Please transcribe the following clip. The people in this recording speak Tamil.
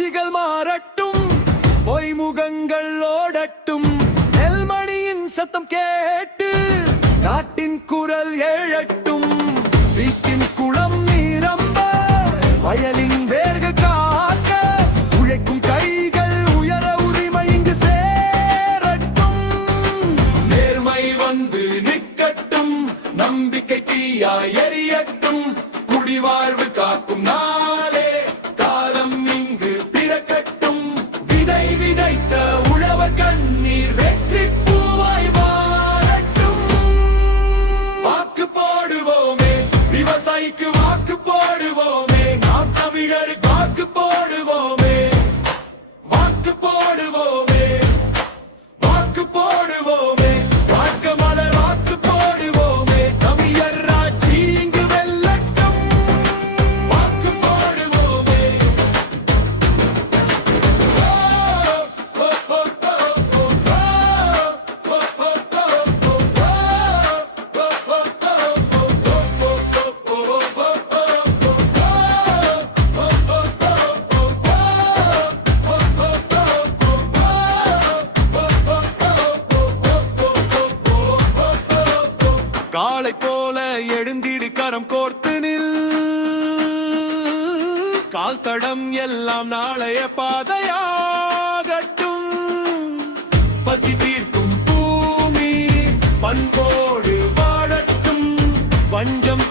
காட்சிகள் மாறட்டும், பொய்முகங்கள் ஓடட்டும், நெல்மணியின் சத்தம் கேட்டு நாட்டின் குரல் எழட்டும். வீட்டின் குளம் நீரம்ப, வயலின் வேர்கள் காக்க, உழைக்கும் கைகள் உயர உரிமை இங்கு சேரட்டும். நேர்மை வந்து நிற்கட்டும், நம்பிக்கை தீயாய் எரியட்டும், குடிவாழ்வு காக்கும் நாளே காலம் இங்கு பிறக்கட்டும். விதை விதைத்த உழவர் கண்ணீர் வெற்றி பூவாய் மாறட்டும். வாக்கு போடுவோமே, விவசாயிக்கு வாக்கு போடுவோமே, நாம் தமிழருக்கு வாக்கு போடுவோமே. வாக்கு போடுவோமே, வாக்கு போடுவோமே, வாழ்க்கை மலர் வாக்கு போடுவோமே. தமிழர் ஆட்சி இங்கு வெல்லட்டும், வாக்கு போடுவோமே. காளை போல எழுந்திடு, கரம் கோர்த்து நில், கால் தடம் எல்லாம் நாளைய பாதையாகட்டும். பசி தீர்க்கும் பூமி பண்போடு வாழட்டும், வஞ்சம்